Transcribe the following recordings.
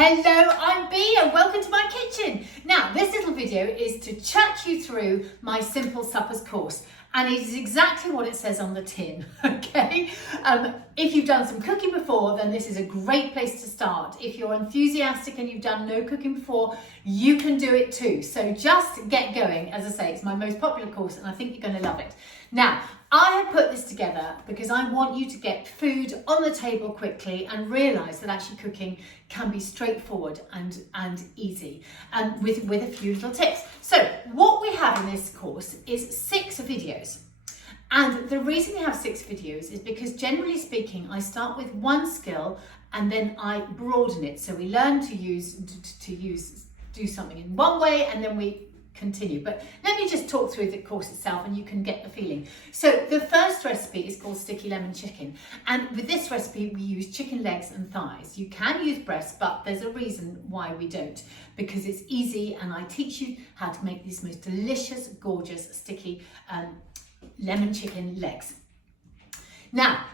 Hello, I'm Bee and welcome to my kitchen. Now, this little video is to chat you through my Simple Suppers course, and it is exactly what it says on the tin, okay? If you've done some cooking before, then this is a great place to start. If you're enthusiastic and you've done no cooking before, you can do it too. So just get going. As I say, it's my most popular course and I think you're going to love it. Now, I have put this together because I want you to get food on the table quickly and realise that actually cooking can be straightforward and easy, with a few little tips. So what we have in this course is 6 videos. And the reason we have 6 videos is because generally speaking, I start with one skill and then I broaden it. So we learn to do something in one way and then we continue. But let me just talk through the course itself and you can get the feeling. So the first recipe is called sticky lemon chicken, and with this recipe we use chicken legs and thighs. You can use breasts, but there's a reason why we don't, because it's easy and I teach you how to make these most delicious, gorgeous, sticky lemon chicken legs. Now,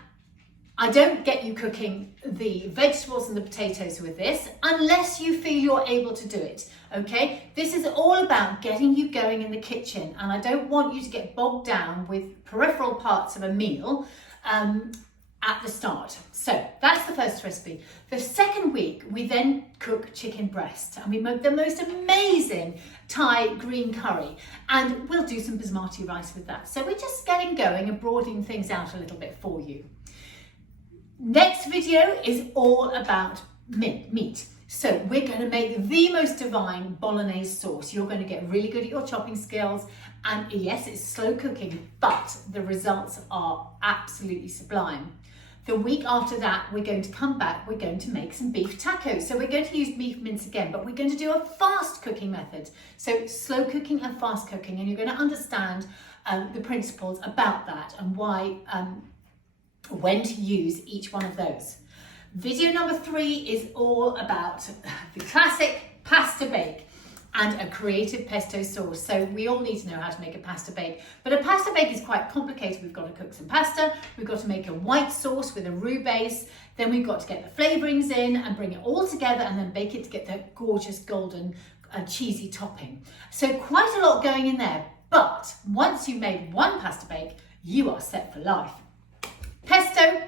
I don't get you cooking the vegetables and the potatoes with this unless you feel you're able to do it, okay? This is all about getting you going in the kitchen, and I don't want you to get bogged down with peripheral parts of a meal at the start. So that's the first recipe. The second week, we then cook chicken breast, and we make the most amazing Thai green curry, and we'll do some basmati rice with that. So we're just getting going and broadening things out a little bit for you. Next video is all about meat. So we're going to make the most divine bolognese sauce. You're going to get really good at your chopping skills, and yes, it's slow cooking, but the results are absolutely sublime. The week after that, we're going to come back, we're going to make some beef tacos. So we're going to use beef mince again, but we're going to do a fast cooking method. So slow cooking and fast cooking, and you're going to understand the principles about that and why, when to use each one of those. Video number 3 is all about the classic pasta bake and a creative pesto sauce. So we all need to know how to make a pasta bake, but a pasta bake is quite complicated. We've got to cook some pasta, we've got to make a white sauce with a roux base, then we've got to get the flavourings in and bring it all together and then bake it to get that gorgeous golden cheesy topping. So quite a lot going in there, but once you've made one pasta bake, you are set for life. Pesto,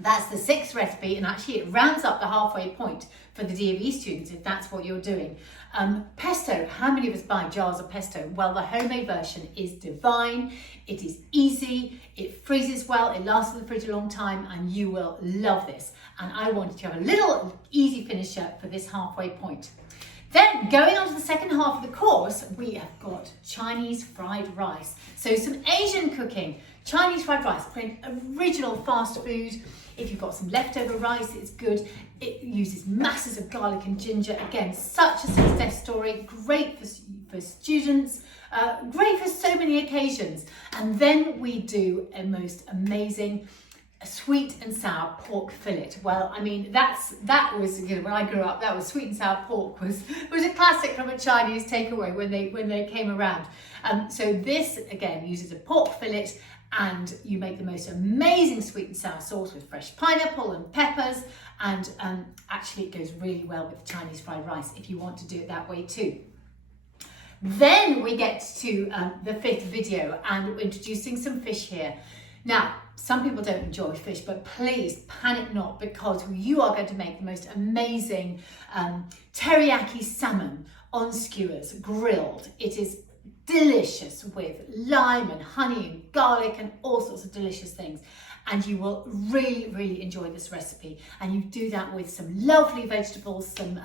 that's the 6th recipe, and actually it rounds up the halfway point for the DOE students if that's what you're doing. Pesto, how many of us buy jars of pesto? Well, the homemade version is divine, it is easy, it freezes well, it lasts in the fridge a long time, and you will love this. And I wanted to have a little easy finisher for this halfway point. Then going on to the second half of the course, we have got Chinese fried rice. So some Asian cooking, Chinese fried rice, original fast food. If you've got some leftover rice, it's good. It uses masses of garlic and ginger. Again, such a success story, great for students, great for so many occasions. And then we do a most amazing sweet and sour pork fillet. Well, I mean, that was, you know, when I grew up, that was sweet and sour pork was a classic from a Chinese takeaway when they came around. So this again uses a pork fillet, and you make the most amazing sweet and sour sauce with fresh pineapple and peppers, and actually it goes really well with Chinese fried rice if you want to do it that way too. Then we get to the 5th video, and we're introducing some fish here. Now, some people don't enjoy fish, but please panic not, because you are going to make the most amazing teriyaki salmon on skewers, grilled. It is delicious with lime and honey and garlic and all sorts of delicious things. And you will really, really enjoy this recipe. And you do that with some lovely vegetables, some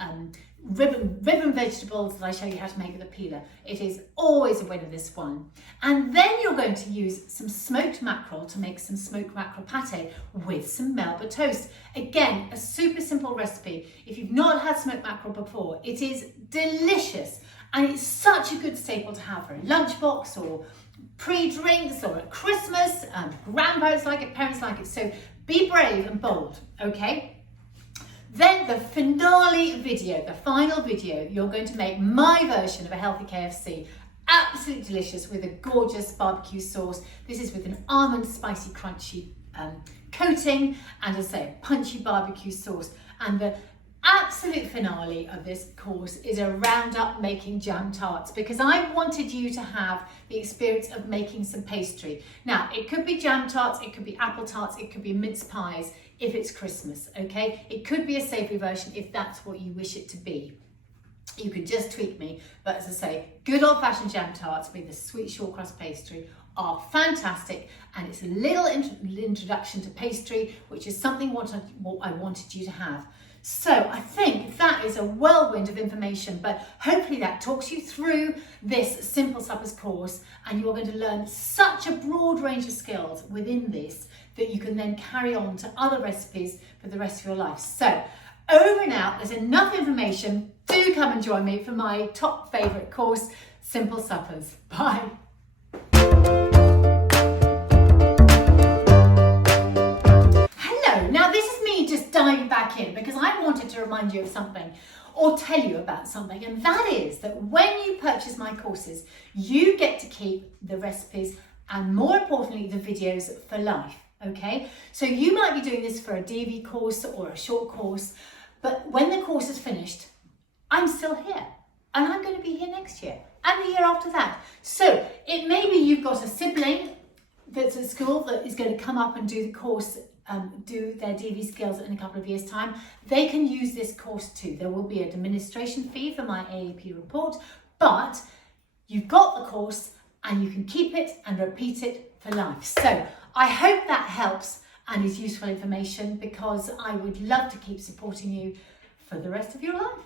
ribbon vegetables that I show you how to make with a peeler. It is always a winner, this one. And then you're going to use some smoked mackerel to make some smoked mackerel pate with some Melba toast. Again, a super simple recipe. If you've not had smoked mackerel before, it is delicious. And it's such a good staple to have for a lunchbox or pre-drinks or at Christmas. Grandparents like it, parents like it. So be brave and bold, okay? Then the finale video, the final video, you're going to make my version of a healthy KFC. Absolutely delicious with a gorgeous barbecue sauce. This is with an almond spicy crunchy coating, and as I say, a punchy barbecue sauce. And the absolute finale of this course is a roundup making jam tarts, because I wanted you to have the experience of making some pastry. Now, it could be jam tarts, it could be apple tarts, it could be mince pies if it's Christmas, okay? It could be a savoury version if that's what you wish it to be. You can just tweak me, but as I say, good old-fashioned jam tarts with the sweet short crust pastry are fantastic, and it's a little introduction to pastry, which is something what I wanted you to have. So I think that is a whirlwind of information, but hopefully that talks you through this Simple Suppers course, and you're going to learn such a broad range of skills within this that you can then carry on to other recipes for the rest of your life. So over and out, there's enough information. Do come and join me for my top favourite course, Simple Suppers. Bye. Hello, now this is me just diving back in because I wanted to remind you of something or tell you about something, and that is that when you purchase my courses, you get to keep the recipes and more importantly, the videos for life, okay? So you might be doing this for a DV course or a short course, but when the course is finished, I'm still here and I'm going to be here next year and the year after that. So it may be you've got a sibling that's at school that is going to come up and do the course, do their DV skills in a couple of years' time. They can use this course too. There will be an administration fee for my AAP report, but you've got the course and you can keep it and repeat it for life. So I hope that helps and is useful information, because I would love to keep supporting you for the rest of your life.